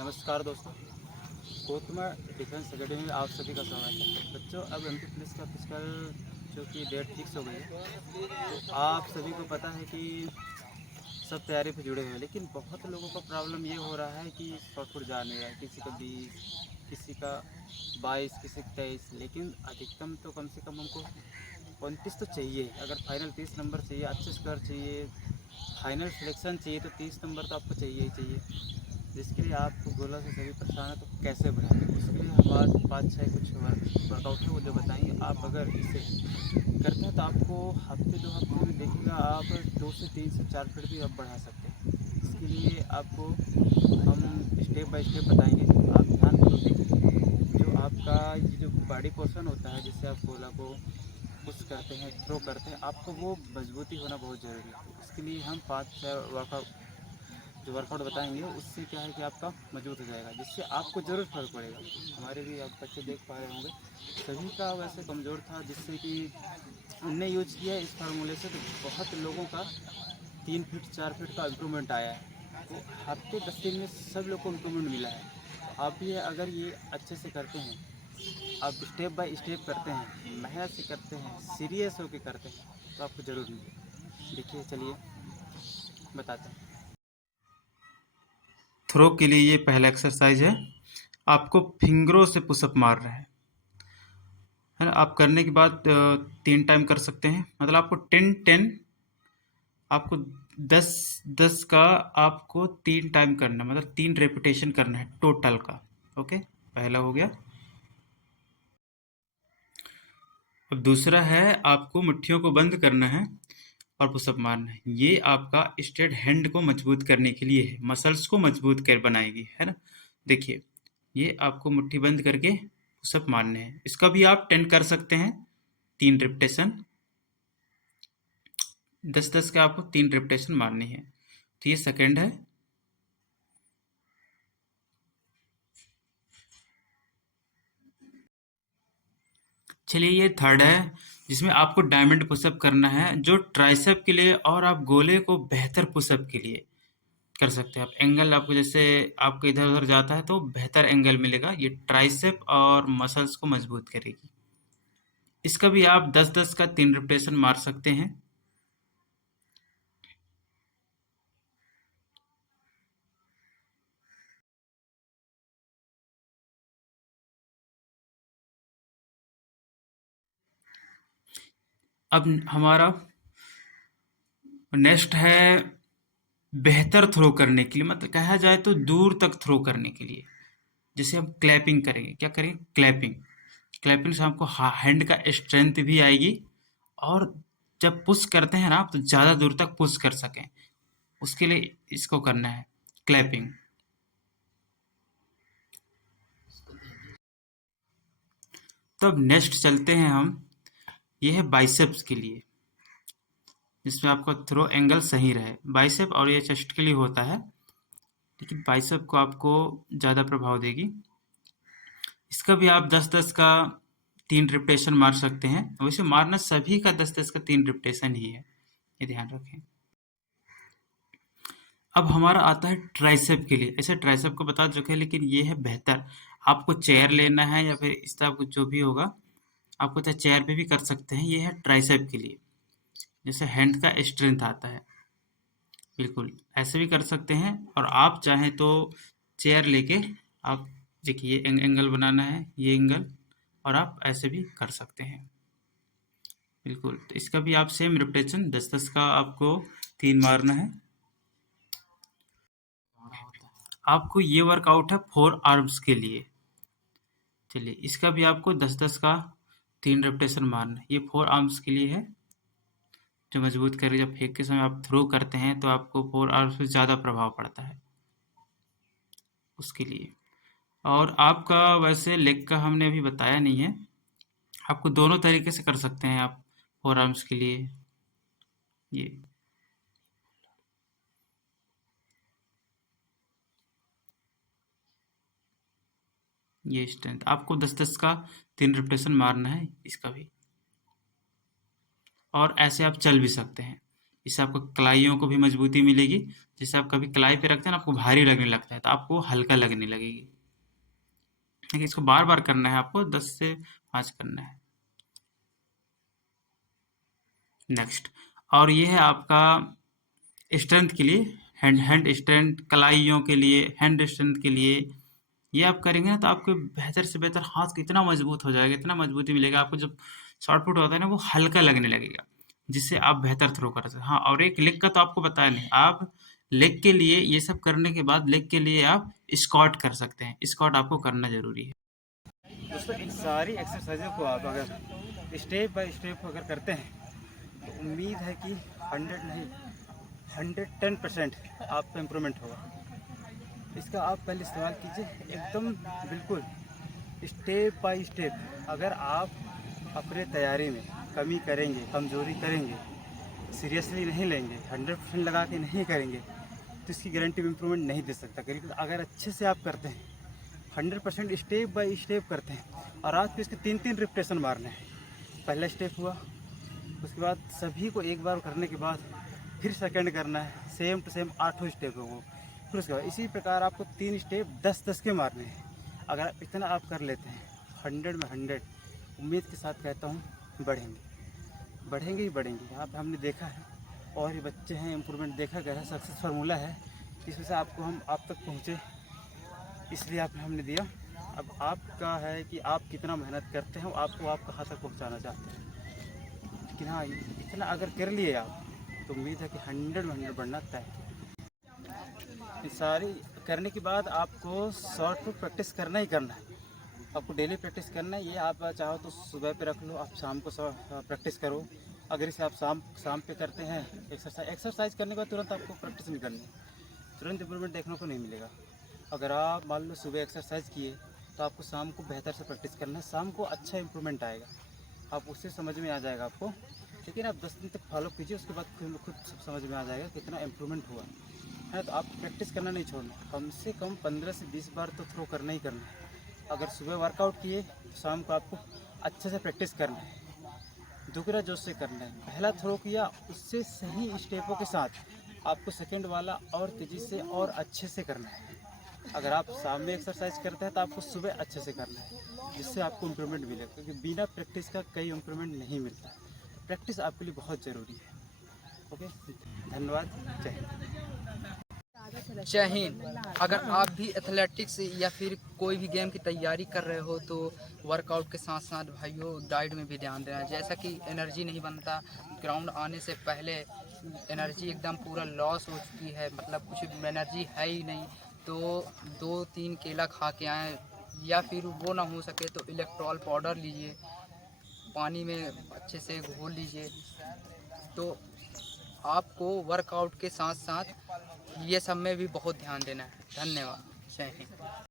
नमस्कार दोस्तों, Kotma defence academy में आप सभी का स्वागत है। बच्चों, अब एमपी पुलिस का फिजिकल जो कि डेट फिक्स हो गई है, तो आप सभी को पता है कि सब तैयारी पे जुड़े हुए हैं, लेकिन बहुत लोगों का प्रॉब्लम ये हो रहा है कि शॉर्ट फुट जा नहीं रहा है। किसी का 20, किसी का 22, किसी का 23, लेकिन अधिकतम तो कम से कम हमको 29 तो चाहिए। अगर फाइनल 30 नंबर चाहिए, अच्छे स्कोर चाहिए, फाइनल सिलेक्शन चाहिए, तो 30 नंबर तो आपको चाहिए ही चाहिए। जिसके लिए आपको गोला से सभी परेशान है, तो कैसे बनाएंगे, उसके लिए हमारे 5-6 कुछ वर्कआउट है वो जो बताएंगे। आप अगर इसे करते हैं तो आपको हफ्ते 2 हफ्ते में देखिएगा आप 2 से 3 से 4 फीट भी आप बढ़ा सकते हैं। इसके लिए आपको हम स्टेप बाय स्टेप बताएंगे, आप ध्यानपूर्वक देखिए। जो आपका ये जो बॉडी पोर्शन होता है जिससे आप गोला को पुश करते हैं, थ्रो करते हैं, आपको वो मजबूती होना बहुत ज़रूरी है। इसके लिए हम 5-6 वर्कआउट बताएंगे, उससे क्या है कि आपका मजबूत हो जाएगा, जिससे आपको ज़रूर फर्क पड़ेगा। हमारे भी आप बच्चे देख पा रहे होंगे, सभी का वैसे कमज़ोर था, जिससे कि उनने यूज किया इस फार्मूले से, तो बहुत लोगों का 3 फीट 4 फीट का इम्प्रूवमेंट आया है। तो हफ्ते 10 दिन में सब लोग को इम्प्रूवमेंट मिला है। तो आप भी अगर ये अच्छे से करते हैं, आप स्टेप बाय स्टेप करते हैं, मेहनत से करते हैं, सीरियस होकर करते हैं, तो आपको ज़रूर मिलेगा। देखिए, चलिए बताते हैं। थ्रो के लिए ये पहला एक्सरसाइज है। आपको फिंगरों से पुशअप मारना है ना। आप करने के बाद 3 टाइम कर सकते हैं, मतलब आपको 10-10, आपको 10-10 का आपको 3 टाइम करना है, मतलब 3 रेपिटेशन करना है टोटल का। ओके, पहला हो गया। अब दूसरा है, आपको मुट्ठियों को बंद करना है और पुशअप मारना है। ये आपका स्ट्रेट हैंड को मजबूत करने के लिए है, मसल्स को मजबूत कर बनाएगी, है ना। देखिए, ये आपको मुट्ठी बंद करके पुशअप मारने हैं। इसका भी आप 10 कर सकते हैं, 3 रिपीटेशन। 10-10 का आपको 3 रिपीटेशन मारनी है। तो ये सेकंड है। चलिए, ये थर्ड है, जिसमें आपको डायमंड पुशअप करना है, जो ट्राइसेप के लिए और आप गोले को बेहतर पुशअप के लिए कर सकते हैं। आप एंगल, आपको जैसे आपको इधर उधर जाता है तो बेहतर एंगल मिलेगा। ये ट्राइसेप और मसल्स को मजबूत करेगी। इसका भी आप 10-10 का 3 रिपीटेशन मार सकते हैं। अब हमारा नेक्स्ट है बेहतर थ्रो करने के लिए, मतलब कहा जाए तो दूर तक थ्रो करने के लिए। जैसे हम क्लैपिंग करेंगे, क्या करेंगे, क्लैपिंग। क्लैपिंग से हमको हैंड का स्ट्रेंथ भी आएगी, और जब पुश करते हैं ना आप, तो ज़्यादा दूर तक पुश कर सकें, उसके लिए इसको करना है, क्लैपिंग। तब नेक्स्ट चलते हैं हम, ये है बाइसेप्स के लिए, जिसमें आपका थ्रो एंगल सही रहे। बाइसेप और ये चेस्ट के लिए होता है, लेकिन बाइसेप को आपको ज़्यादा प्रभाव देगी। इसका भी आप 10-10 का 3 रिपीटेशन मार सकते हैं। वैसे मारना सभी का 10-10 का 3 रिपीटेशन ही है, ये ध्यान रखें। अब हमारा आता है ट्राइसेप के लिए। ऐसे ट्राइसेप को बता चुके हैं, लेकिन ये है बेहतर। आपको चेयर लेना है या फिर इस तरह कुछ जो भी होगा, आपको चाहे चेयर पे भी कर सकते हैं। ये है ट्राइसेप के लिए, जैसे हैंड का स्ट्रेंथ आता है। बिल्कुल ऐसे भी कर सकते हैं, और आप चाहें तो चेयर लेके आप देखिए, ये एंगल बनाना है, ये एंगल, और आप ऐसे भी कर सकते हैं। बिल्कुल, तो इसका भी आप सेम रिपीटेशन 10-10 का आपको 3 मारना है। आपको ये वर्कआउट है 4 आर्म्स के लिए। चलिए, इसका भी आपको 10-10 का 3 रिपीटेशन मारना है। ये 4 आर्म्स के लिए है, जो मजबूत करे। जब फेंक के समय आप थ्रो करते हैं तो आपको 4 आर्म्स पे ज़्यादा प्रभाव पड़ता है, उसके लिए। और आपका वैसे लेग का हमने अभी बताया नहीं है, आपको दोनों तरीके से कर सकते हैं आप 4 आर्म्स के लिए। ये स्ट्रेंथ आपको 10-10 का 3 रिपीटेशन मारना है, इसका भी। और ऐसे आप चल भी सकते हैं। इससे आपको कलाइयों को भी मजबूती मिलेगी। जैसे आप कभी कलाई पे रखते हैं ना, आपको भारी लगने लगता है, तो आपको हल्का लगने लगेगी। देखिए, इसको बार बार करना है आपको, 10 से 5 करना है। नेक्स्ट, और ये है आपका स्ट्रेंथ के लिए, हैंड हैंड स्ट्रेंथ, कलाइयों के लिए, हैंड स्ट्रेंथ के लिए ये आप करेंगे ना, तो आपको बेहतर से बेहतर हाथ इतना मजबूत हो जाएगा, इतना मजबूती मिलेगा आपको। जब शॉर्ट पुट होता है ना, वो हल्का लगने लगेगा, जिससे आप बेहतर थ्रो कर सकते हैं। हाँ, और एक लेग का तो आपको बताया नहीं। आप लेग के लिए ये सब करने के बाद लेग के लिए आप स्क्वाट कर सकते हैं। स्क्वाट आपको करना जरूरी है। दोस्तों इन सारी एक्सरसाइजों को आप अगर स्टेप बाय स्टेप अगर करते हैं तो उम्मीद है कि 100 नहीं 110% आपका इम्प्रूवमेंट होगा। इसका आप पहले इस्तेमाल कीजिए एकदम बिल्कुल स्टेप बाय स्टेप। अगर आप अपने तैयारी में कमी करेंगे, कमज़ोरी करेंगे, सीरियसली नहीं लेंगे, 100% लगा के नहीं करेंगे, तो इसकी गारंटी में इम्प्रूवमेंट नहीं दे सकता। करीब अगर अच्छे से आप करते हैं, 100% स्टेप बाय स्टेप करते हैं, और आपको इसके 3-3 रिपीटेशन मारने हैं। पहला स्टेप हुआ, उसके बाद सभी को एक बार करने के बाद फिर सेकंड करना है, सेम टू सेम 8 स्टेप है वो। फिर उसके बाद इसी प्रकार आपको 3 स्टेप 10-10 के मारने हैं। अगर इतना आप कर लेते हैं, 100 में 100 उम्मीद के साथ कहता हूँ बढ़ेंगे, बढ़ेंगे ही बढ़ेंगे। यहाँ पे हमने देखा है और ये बच्चे हैं, इम्प्रूवमेंट देखा गया है, सक्सेस फार्मूला है। इसमें से आपको हम आप तक पहुँचे, इसलिए आपने हमने दिया। अब आपका है कि आप कितना मेहनत करते हैं, आपको आप कहाँ तक पहुँचाना चाहते हैं। लेकिन हाँ, इतना अगर कर लिए आप तो उम्मीद है कि 100 में 100 बढ़ना तय है। ये सारी करने के बाद आपको शॉर्ट पुट प्रैक्टिस करना ही करना है। आपको डेली प्रैक्टिस करना है। ये आप चाहो तो सुबह पे रख लो, आप शाम को प्रैक्टिस करो। अगर इसे आप शाम पे करते हैं, एक्सरसाइज करने के बाद तुरंत आपको प्रैक्टिस नहीं करनी, तुरंत इम्प्रूवमेंट देखने को नहीं मिलेगा। अगर आप मान लो सुबह एक्सरसाइज किए तो आपको शाम को बेहतर से प्रैक्टिस करना है, शाम को अच्छा इम्प्रूवमेंट आएगा, आप उससे समझ में आ जाएगा आपको। लेकिन आप 10 दिन तक फॉलो कीजिए, उसके बाद खुद सब समझ में आ जाएगा कितना इम्प्रूवमेंट हुआ है। तो आप प्रैक्टिस करना नहीं छोड़ना, कम से कम 15 से 20 बार तो थ्रो करना ही करना है। अगर सुबह वर्कआउट किए तो शाम को आपको अच्छे से प्रैक्टिस करना है, दुगना जोश से करना है। पहला थ्रो किया, उससे सही स्टेपों के साथ आपको सेकंड वाला और तेज़ी से और अच्छे से करना है। अगर आप शाम में एक्सरसाइज करते हैं तो आपको सुबह अच्छे से करना है, जिससे आपको इम्प्रूवमेंट मिलेगा। क्योंकि बिना प्रैक्टिस का कई इम्प्रूवमेंट नहीं मिलता। प्रैक्टिस आपके लिए बहुत ज़रूरी है। ओके, धन्यवाद, जय हिंद। जय हिंद। अगर आप भी एथलेटिक्स या फिर कोई भी गेम की तैयारी कर रहे हो तो वर्कआउट के साथ साथ भाइयों डाइट में भी ध्यान देना। जैसा कि एनर्जी नहीं बनता, ग्राउंड आने से पहले एनर्जी एकदम पूरा लॉस हो चुकी है, मतलब कुछ एनर्जी है ही नहीं, तो 2-3 केला खा के आएँ, या फिर वो ना हो सके तो इलेक्ट्रॉल पाउडर लीजिए, पानी में अच्छे से घोल लीजिए। तो आपको वर्कआउट के साथ साथ ये सब में भी बहुत ध्यान देना है। धन्यवाद, जय हिंद।